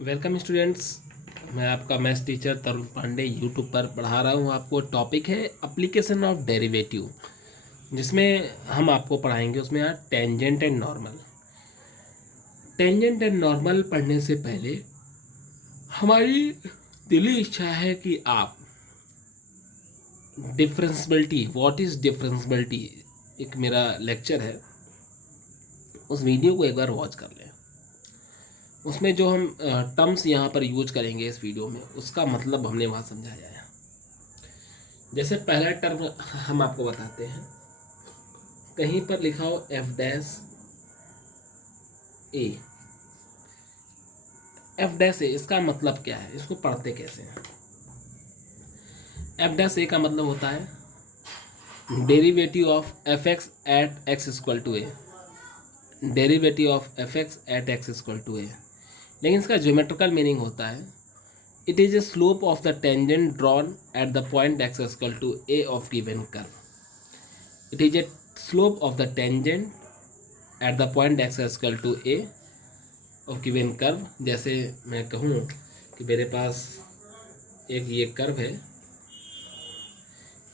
Welcome students. मैं आपका maths teacher तरुण Pandey YouTube पर पढ़ा रहा हूँ। आपको टॉपिक है एप्लीकेशन ऑफ डेरिवेटिव, जिसमें हम आपको पढ़ाएंगे उसमें यार tangent and normal. Tangent and normal पढ़ने से पहले हमारी दिली इच्छा है कि आप डिफरेंशियबिलिटी, व्हाट इज़ डिफरेंशियबिलिटी, एक मेरा लेक्चर है, उस वीडियो को एक बार वॉच कर लें। उसमें जो हम टर्म्स यहाँ पर यूज करेंगे इस वीडियो में, उसका मतलब हमने वहाँ समझाया है। जैसे पहला टर्म हम आपको बताते हैं, कहीं पर लिखा हो F dash A. F dash ए, इसका मतलब क्या है, इसको पढ़ते कैसे हैं? एफ डैश ए का मतलब होता है derivative of f x at x equal to a. Derivative of f x at x equal to a, लेकिन इसका ज्योमेट्रिकल मीनिंग होता है it is a slope of the tangent drawn at the point x equal to A of given curve. It is a slope of the tangent at the point x equal to A of given curve. जैसे मैं कहूँ कि मेरे पास एक ये curve है,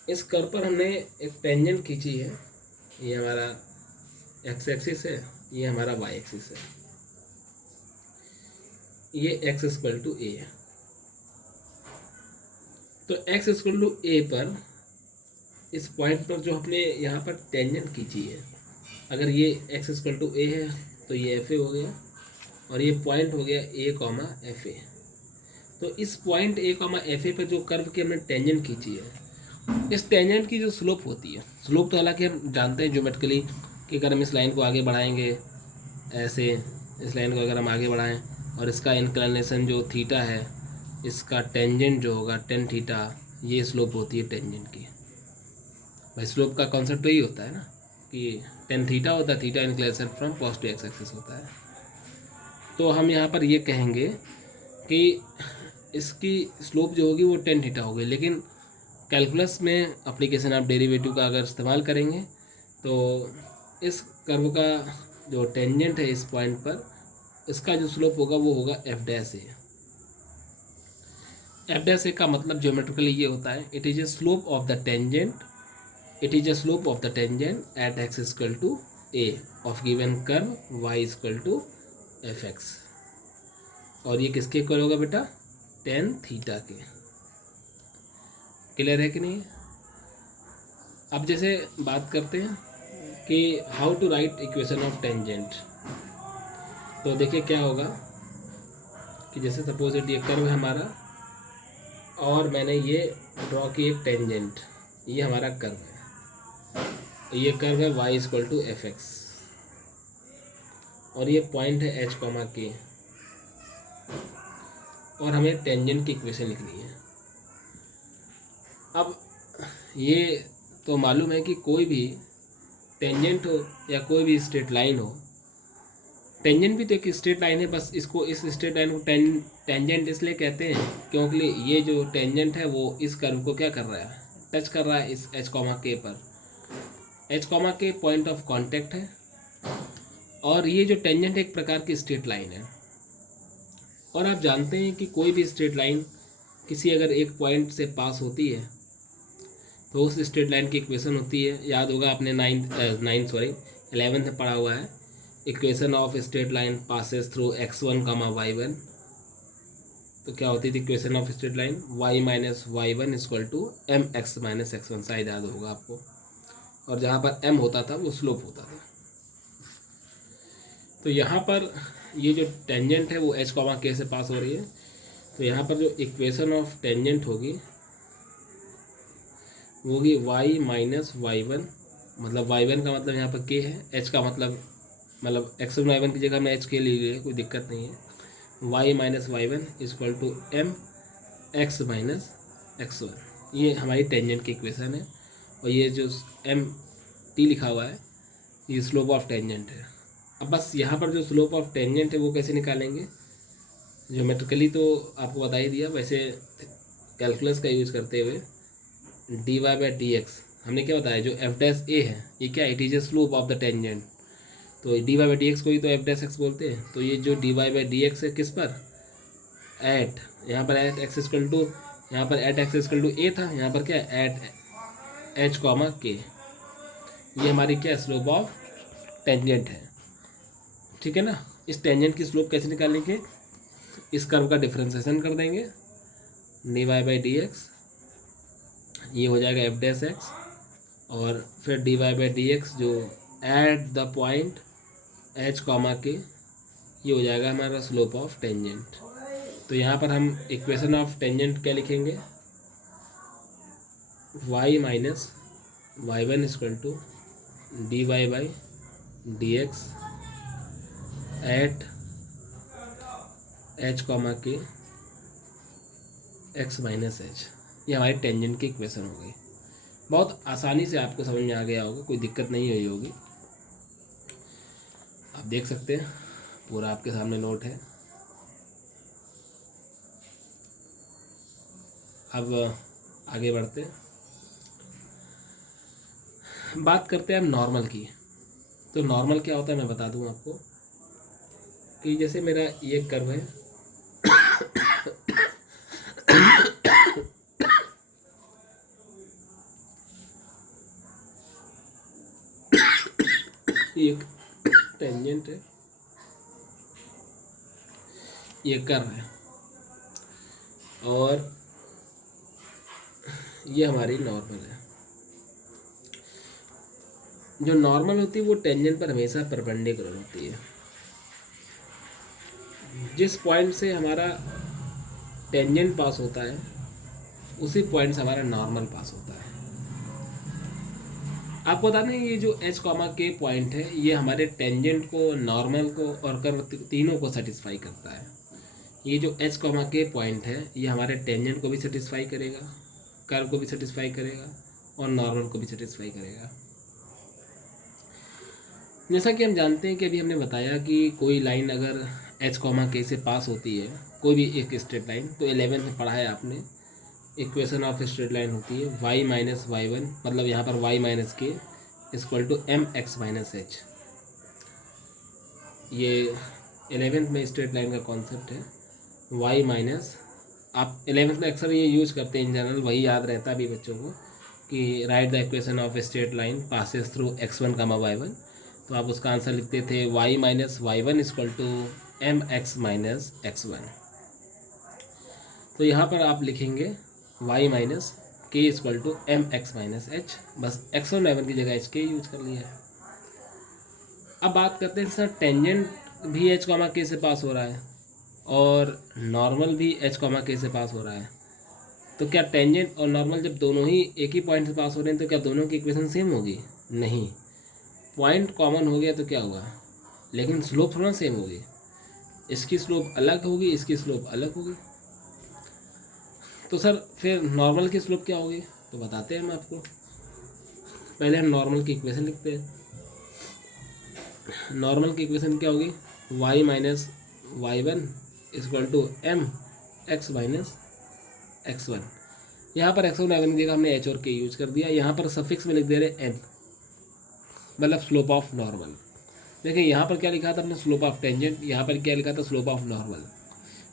इस curve पर हमने एक टेंजेंट खींची है, ये हमारा एक्स एक्सिस है, ये हमारा वाई एक्सिस है, ये एक्स इक्वल टू ए है। तो एक्स इक्वल टू ए पर इस पॉइंट पर जो हमने यहाँ पर टेंजेंट खींची है, अगर ये एक्स इक्वल टू ए है तो ये एफ ए हो गया, और ये पॉइंट हो गया ए कॉमा एफ ए। तो इस point A comma F A पर जो कर्व की हमने टेंजेंट खींची है, इस टेंजेंट की जो स्लोप होती है, स्लोप तो हालांकि हम जानते हैं ज्योमेट्रिकली कि अगर हम इस लाइन को आगे बढ़ाएंगे ऐसे, इस लाइन को अगर हम आगे बढ़ाएं और इसका इंक्लिनेशन जो थीटा है, इसका टेंजेंट जो होगा टेन थीटा, ये स्लोप होती है टेंजेंट की। भाई स्लोप का कॉन्सेप्ट तो यही होता है ना कि टेन थीटा होता है, theta inclination from positive x axis होता है। तो हम यहाँ पर ये कहेंगे कि इसकी स्लोप जो होगी वो टेन थीटा होगी, लेकिन कैलकुलस में एप्लीकेशन ऑफ डेरिवेटिव का अगर इस्तेमाल करेंगे तो इस कर्व का जो टेंजेंट है इस पॉइंट पर, इसका जो स्लोप होगा वो होगा F dash A. F dash A का मतलब ज्योमेट्रिकली ये होता है it is a slope of the tangent, it is a slope of the tangent at x equal to A of given curve Y equal to F X. और ये किसके equal होगा बेटा? टेन थीटा के। Clear है कि नहीं? अब जैसे बात करते हैं कि how to write equation of tangent. तो देखिए क्या होगा कि जैसे सपोज इट ये कर्व है हमारा, और मैंने ये ड्रॉ की एक टेंजेंट, ये हमारा कर्व है, ये कर्व है y equal to F X, और ये पॉइंट है h कॉमा के, और हमें टेंजेंट की इक्वेशन लिखनी है। अब ये तो मालूम है कि कोई भी टेंजेंट हो या कोई भी स्ट्रेट लाइन हो, टेंजेंट भी तो एक स्ट्रेट लाइन है, बस इसको इस स्ट्रेट लाइन को टेंजेंट इसलिए कहते हैं क्योंकि ये जो टेंजेंट है वो इस कर्व को क्या कर रहा है, टच कर रहा है इस एच कॉमा के पर। एच कॉमा के पॉइंट ऑफ कांटेक्ट है, और ये जो टेंजेंट एक प्रकार की स्ट्रेट लाइन है। और आप जानते हैं कि कोई भी स्ट्रेट लाइन किसी अगर एक पॉइंट से पास होती है तो उस स्ट्रेट लाइन की इक्वेशन होती है, याद होगा आपने 11th में पढ़ा हुआ है, equation of straight line passes through x1 comma y1। तो क्या होती थी equation of straight line? y minus y1 equal to M X minus x1, शायद याद होगा आपको। और जहाँ पर m होता था वो स्लोप होता था। तो यहाँ पर ये जो टेंजेंट है वो h कॉमा के से पास हो रही है, तो यहाँ पर जो इक्वेशन ऑफ टेंजेंट होगी वो होगी y माइनस y1, मतलब y1 का मतलब यहाँ पर k है, h का मतलब x1 y1 की जगह हमने h के ले लिए, कोई दिक्कत नहीं है। y minus y1 equal to M X minus x1, ये हमारी टेंजेंट की इक्वेशन है। और ये जो एम टी लिखा हुआ है ये स्लोप ऑफ टेंजेंट है। अब बस यहाँ पर जो स्लोप ऑफ टेंजेंट है वो कैसे निकालेंगे? ज्योमेट्रिकली तो आपको बता ही दिया, वैसे कैलकुलस का यूज़ करते हुए D Y by D X हमने क्या बताया, जो एफ डैश ए है ये क्या, it is a slope of the tangent. तो d Y by D x को ही तो एफ डैश एक्स बोलते हैं। तो ये जो D Y by D X है किस पर, एट, यहाँ पर एट एक्स इक्वल टू, यहाँ पर एट एक्स इक्वल टू ए था, यहाँ पर क्या है एट एच कॉमा के। ये हमारी क्या स्लोप ऑफ टेंजेंट है, ठीक है ना। इस टेंजेंट की स्लोप कैसे निकालेंगे, इस कर्व का डिफरेंशिएशन कर देंगे, d Y by D x, ये हो जाएगा एफ डैश एक्स, और फिर d Y by D x जो at the point h comma के, ये हो जाएगा हमारा स्लोप ऑफ टेंजेंट। तो यहाँ पर हम इक्वेशन ऑफ टेंजेंट क्या लिखेंगे, y minus Y one equal to D Y by D X at H comma K X minus H. ये हमारी टेंजेंट की इक्वेशन हो गई। बहुत आसानी से आपको समझ में आ गया होगा, कोई दिक्कत नहीं हुई होगी। आप देख सकते हैं पूरा आपके सामने नोट है। अब आगे बढ़ते हैं, बात करते हैं हम नॉर्मल की। तो नॉर्मल क्या होता है मैं बता दूं आपको कि जैसे मेरा ये कर्व है एक टेंजेंट है, ये कर्व है, और ये हमारी नॉर्मल है। जो नॉर्मल होती है वो टेंजेंट पर हमेशा परपेंडिकुलर होती है। जिस पॉइंट से हमारा टेंजेंट पास होता है उसी पॉइंट से हमारा नॉर्मल पास होता है। आपको बता दें ये जो एच कॉमा के पॉइंट है ये हमारे टेंजेंट को, नॉर्मल को और कर्व तीनों को सेटिस्फाई करता है। ये जो एच कॉमा के पॉइंट है ये हमारे टेंजेंट को भी सेटिस्फाई करेगा, कर्व को भी सेटिस्फाई करेगा और नॉर्मल को भी सेटिस्फाई करेगा। जैसा कि हम जानते हैं कि अभी हमने बताया कि कोई लाइन अगर एच कॉमा के से पास होती है, कोई भी एक स्ट्रेट लाइन, तो 11th में पढ़ा है आपने, इक्वेशन ऑफ स्ट्रेट लाइन होती है y माइनस वाई वन, मतलब यहाँ पर y minus K equal to M X minus H. ये 11th में स्ट्रेट लाइन का कॉन्सेप्ट है। y माइनस, आप 11th में अक्सर ये यूज करते हैं इन जनरल, वही याद रहता है अभी बच्चों को कि write the equation of straight line passes through x1 comma y1। तो आप उसका आंसर लिखते थे y minus Y one equal to M X minus X one. तो यहाँ पर आप लिखेंगे y minus K equal to M X minus H, बस एक्स और y1 की जगह एच के यूज कर लिया है। अब बात करते हैं सर, टेंजेंट भी एच कॉमा के से पास हो रहा है और नॉर्मल भी एच कॉमा के से पास हो रहा है, तो क्या टेंजेंट और नॉर्मल जब दोनों ही एक ही पॉइंट से पास हो रहे हैं तो क्या दोनों की इक्वेशन सेम होगी? नहीं, पॉइंट कॉमन हो गया तो क्या हुआ, लेकिन स्लोप थोड़ा सेम होगी। इसकी स्लोप अलग होगी, इसकी स्लोप अलग होगी। तो सर फिर नॉर्मल की स्लोप क्या होगी, तो बताते हैं हम आपको। पहले हम नॉर्मल की इक्वेशन लिखते हैं। नॉर्मल की इक्वेशन क्या होगी, y minus Y one equal to M X minus X one. यहाँ पर एक्स वन वाई वन की जगह हमने एच और के यूज कर दिया। यहाँ पर सफिक्स में लिख दे रहे एन, मतलब स्लोप ऑफ नॉर्मल। देखिए यहाँ पर क्या लिखा था हमने, स्लोप ऑफ टेंजेंट, यहाँ पर क्या लिखा था, स्लोप ऑफ नॉर्मल।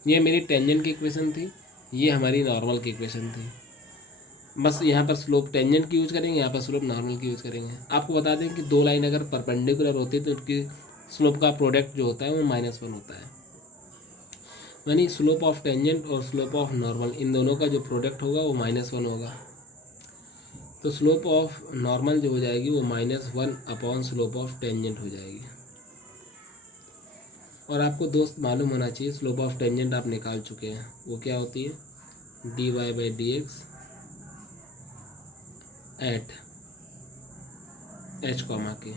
ये मेरी टेंजेंट की इक्वेशन थी, ये हमारी नॉर्मल की इक्वेशन थी। बस यहाँ पर स्लोप टेंजेंट की यूज करेंगे, यहाँ पर स्लोप नॉर्मल की यूज करेंगे। आपको बता दें कि दो लाइन अगर परपेंडिकुलर होती है तो उनकी स्लोप का प्रोडक्ट जो होता है वो -1 होता है। यानी स्लोप ऑफ टेंजेंट और स्लोप ऑफ नॉर्मल, इन दोनों का जो प्रोडक्ट होगा वो -1 होगा। तो स्लोप ऑफ नॉर्मल जो हो जाएगी वो -1 अपॉन स्लोप ऑफ टेंजेंट हो जाएगी। और आपको दोस्त मालूम होना चाहिए स्लोप ऑफ टेंजेंट आप निकाल चुके हैं, वो क्या होती है, D Y by D X at H comma के,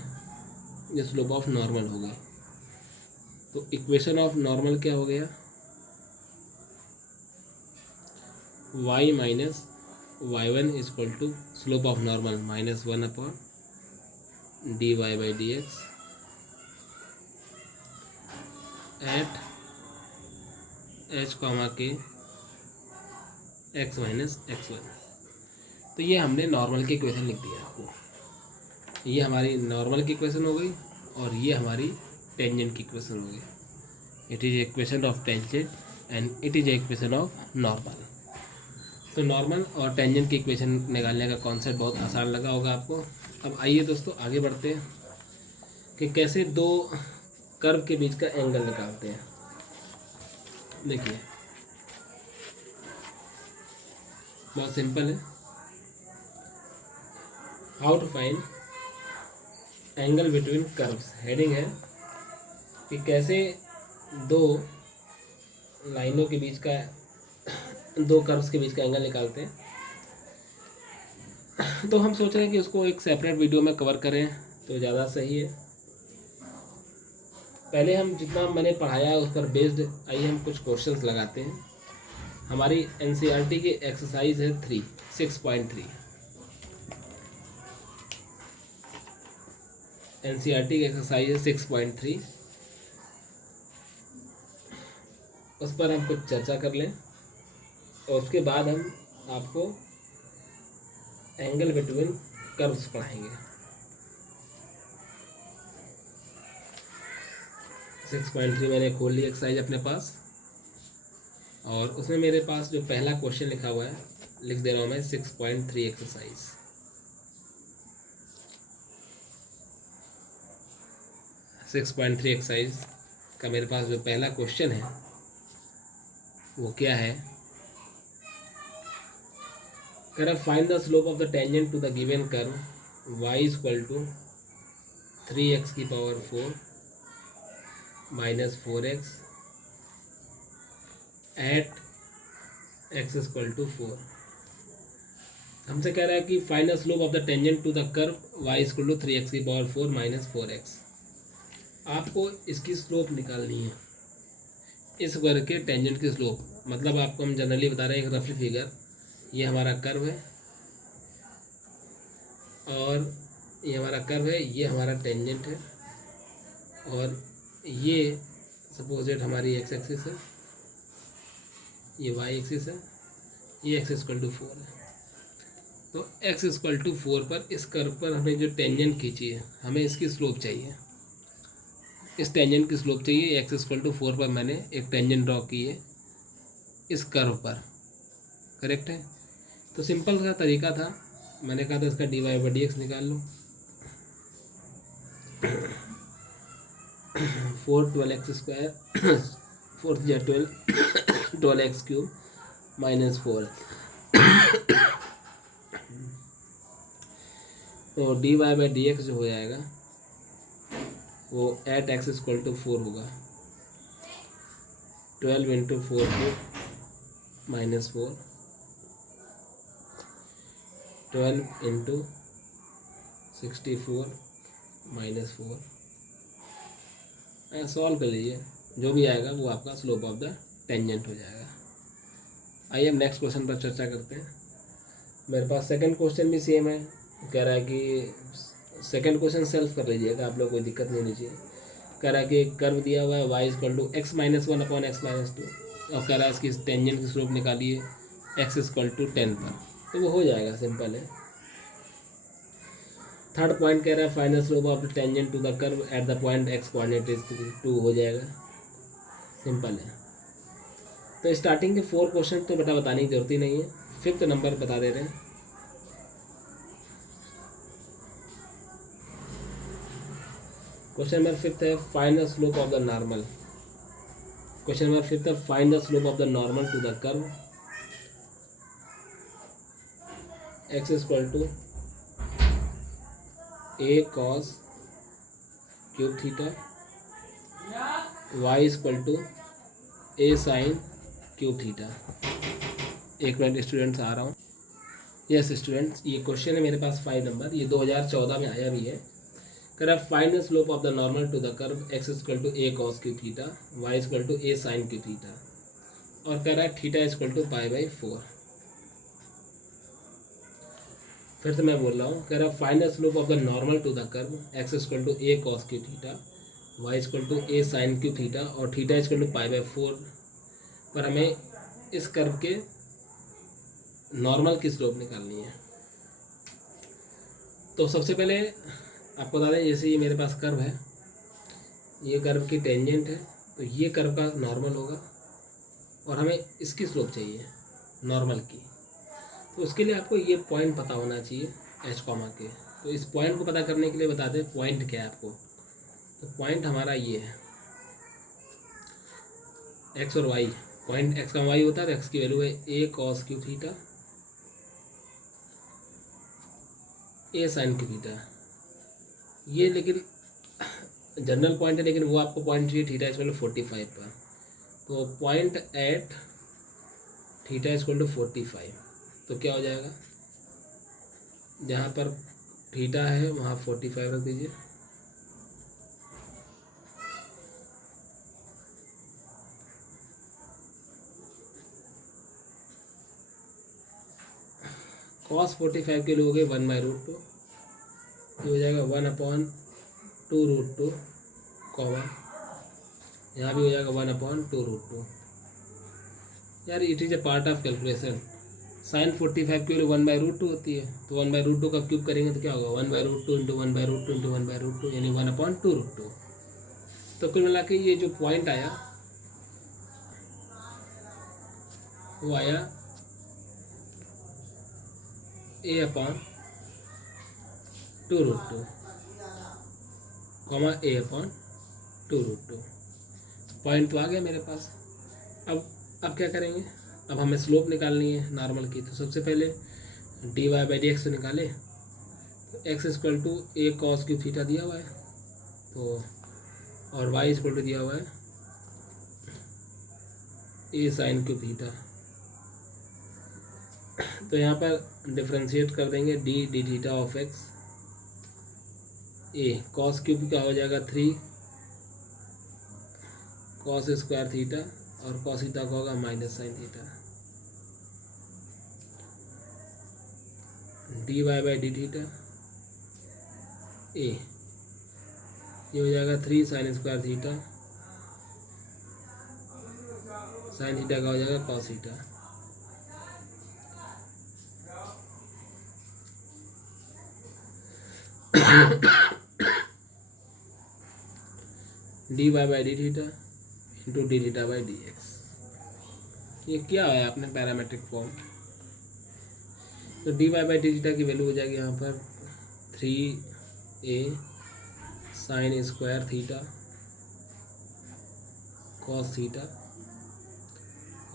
ये स्लोप ऑफ नॉर्मल हो गई। तो इक्वेशन ऑफ नॉर्मल क्या हो गया, y minus Y one equal to slope of normal -1 upon D Y by D X at H comma K X minus X one. तो ये हमने नॉर्मल की इक्वेशन लिख दिया आपको। ये हमारी नॉर्मल की इक्वेशन हो गई और ये हमारी टेंजेंट की इक्वेशन हो गई। It is equation of tangent and it is equation of normal. तो नॉर्मल और टेंजेंट की इक्वेशन निकालने का कॉन्सेप्ट बहुत आसान लगा होगा आपको। अब आइए दोस्तों आगे बढ़ते हैं कि कैसे दो कर्व के बीच का एंगल निकालते हैं। देखिए बहुत सिंपल है। How to find angle between curves. Heading है कि कैसे दो लाइनों के बीच का, दो कर्व्स के बीच का एंगल निकालते हैं। तो हम सोच रहे हैं कि उसको एक सेपरेट वीडियो में कवर करें तो ज़्यादा सही है। पहले हम जितना मैंने पढ़ाया है उस पर बेस्ड आइए हम कुछ क्वेश्चंस लगाते हैं। हमारी एनसीईआरटी की एक्सरसाइज है 6.3। एनसीईआरटी की एक्सरसाइज है 6.3। उस पर हम कुछ चर्चा कर लें और उसके बाद हम आपको एंगल बिटवीन कर्व्स पढ़ाएंगे। 6.3 मैंने खोल ली एक्सरसाइज अपने पास और उसमें मेरे पास जो पहला क्वेश्चन लिखा हुआ है लिख दे रहा हूँ मैं 6.3 एक्सरसाइज। 6.3 एक्सरसाइज का मेरे पास जो पहला क्वेश्चन है वो क्या है, कह रहा find the slope of the tangent to the given curve y is equal to 3x की power 4 minus 4x at x is equal to 4। हमसे कह रहा है कि find the slope of the tangent to the curve y is equal to 3x की power 4 minus 4x। आपको इसकी slope निकालनी है, इस वर्ग के टेंजेंट की स्लोप। मतलब आपको हम जनरली बता रहे हैं एक रफली फिगर, ये हमारा कर्व है और ये हमारा कर्व है, ये हमारा टेंजेंट है और ये सपोजिट हमारी एक्स एक्सिस है, ये वाई एक्सिस है, ये एक्स इक्वल टू 4 है। तो एक्स इक्वल टू 4 पर इस कर्व पर हमें जो टेंजेंट खींची है हमें इसकी स्लोप चाहिए, इस टेंजेंट की स्लोप चाहिए। एक्स इक्वल टू 4 पर मैंने एक टेंजेंट ड्रॉ की है इस कर्व पर, करेक्ट है। तो सिंपल सा तरीका था, मैंने कहा था इसका dy/dx निकाल लो। 4 12x स्क्वायर 4 या 12x क्यूब माइनस 4। तो dy/dx जो हो जाएगा वो एट एक्स इक्वल टू 4 होगा। 12 into 4 cube minus 4, 12 into 64 minus 4। Solve कर लीजिए, जो भी आएगा वो आपका स्लोप ऑफ द टेंजेंट हो जाएगा। आइए हम नेक्स्ट क्वेश्चन पर चर्चा करते हैं। मेरे पास सेकंड क्वेश्चन भी सेम है, कह रहा है कि सेकंड क्वेश्चन सेल्फ कर लीजिएगा, आप लोग कोई दिक्कत नहीं होनी चाहिए। कह रहा है कि कर्व दिया हुआ है y equal to x minus 1 upon x minus 2 और कह रहा है इसकी टेंजेंट की स्लोप निकालिए x इक्वल टू 10 पर, तो वो हो जाएगा, सिंपल है। थर्ड पॉइंट कह रहा है find the slope of the tangent to the curve at the point x coordinate is 2, हो जाएगा, सिंपल है। तो स्टार्टिंग के 4 क्वेश्चन तो बेटा बताने की जरूरत ही नहीं है, 5th नंबर बता दे रहे हैं। क्वेश्चन नंबर 5th है find the slope of the normal. Question number 5th है find the slope of the normal to the curve x equal to a cos cube theta y equal to a sin cube theta. एक minute students आ रहा हूँ। Yes students, ये question है मेरे पास 5 number, ये 2014 में आया भी है। कह रहा है find the slope of the normal to the curve x equal to a cos cube theta y equal to a sin cube theta और कह रहा है थीटा इक्वल टू π/4। फिर से मैं बोल रहा हूँ, कह रहा है find the slope of the normal to the curve x equal to a cos cube theta y equal to a sin cube theta और थीटा इक्वल टू π/4 पर हमें इस कर्व के नॉर्मल की स्लोप निकालनी है। तो सबसे पहले आपको बता दें, जैसे ये मेरे पास कर्व है, ये कर्व की टेंजेंट है, तो ये कर्व का नॉर्मल होगा और हमें इसकी स्लोप चाहिए नॉर्मल की। तो उसके लिए आपको ये पॉइंट पता होना चाहिए एच कॉमा के। तो इस पॉइंट को पता करने के लिए बता दें पॉइंट क्या है आपको। तो पॉइंट हमारा ये है एक्स और वाई। पॉइंट एक्स का वाई होता है तो एक्स की वैल्यू है ए कॉस क्यू थीटा, ए साइन क्यू थीटा। ये लेकिन जनरल पॉइंट है, लेकिन वो आपको पॉइंट चाहिए थीटा इक्वल टू 45 पर। तो point at theta equal to 45, तो क्या हो जाएगा, जहाँ पर थीटा है वहाँ 45 रख दीजिए। कॉस 45 के लोगे 1/√2, ये हो जाएगा 1/2√2, कॉमा यहाँ भी हो जाएगा 1/2√2। यार it is a part of calculation. Sine 45 की वैल्यू 1/√2 होती है, तो 1/√2 का क्यूब करेंगे तो क्या होगा 1/√2 इंटू 1/√2 इंटू 1/√2 यानी 1/2√2। तो कुल मिला के ये जो पॉइंट आया वो आया a/2√2, कॉमा a/2√2। पॉइंट तो आ गया मेरे पास। अब क्या करेंगे, अब हमें स्लोप निकालनी है नॉर्मल की। तो सबसे पहले dy/dx तो निकाले। तो x equal to A cos cube theta दिया हुआ है, तो और y इक्वल टू दिया हुआ है ए साइन क्यू थीटा। तो यहाँ पर डिफ्रेंशिएट कर देंगे d theta of x. A cos cube का हो जाएगा 3 कॉस स्क्वायर थीटा, और कॉस थीटा का होगा माइनस साइन थीटा। dy/डी थीटा ए, ये हो जाएगा 3 sine square theta, sine theta का हो जाएगा कॉस थीटा। dy/डी थीटा इंटू डी थीटा/dx। ये क्या है आपने पैरामेट्रिक फॉर्म। तो dy/डी थीटा की वैल्यू हो जाएगी यहाँ पर 3a sign square theta cos theta,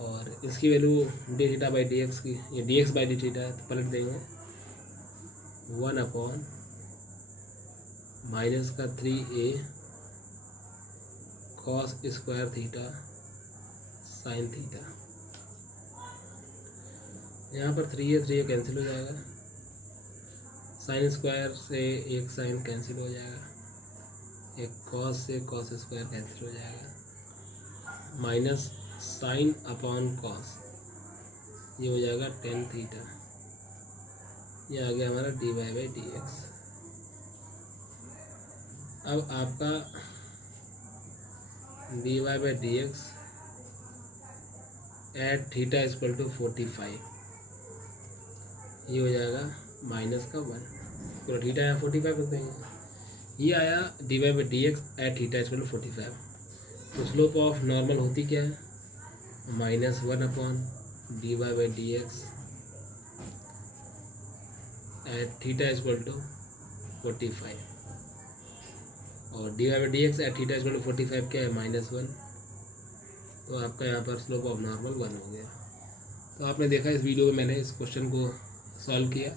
और इसकी वैल्यू डी थीटा/dx की, ये dx/डी थीटा है तो पलट देंगे 1 माइनस का 3a cos square theta sine theta. यहाँ पर 3a कैंसिल हो जाएगा, साइन स्क्वायर से एक साइन कैंसिल हो जाएगा, एक कॉस से कॉस स्क्वायर कैंसिल हो जाएगा, माइनस साइन अपॉन कॉस, ये हो जाएगा टेन थीटा। ये आ गया हमारा dy/dx। अब आपका dy/dx eight theta equal to 45, ये हो जाएगा माइनस का 1, पूरा थीटा यहाँ 45 रख देंगे। ये आया dy/dx eight theta equal to 45। तो स्लोप ऑफ नॉर्मल होती क्या है, -1/dy/dx eight theta equal to 45, और dy/dx eight theta equal to 45 क्या है -1। तो आपका यहाँ पर स्लोप ऑफ नॉर्मल 1 हो गया। तो आपने देखा इस वीडियो में मैंने इस क्वेश्चन को सॉल्व किया।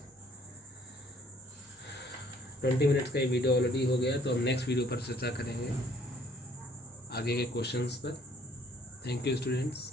20 मिनट्स का ये वीडियो ऑलरेडी हो गया, तो हम नेक्स्ट वीडियो पर चर्चा करेंगे आगे के क्वेश्चंस पर। Thank you students.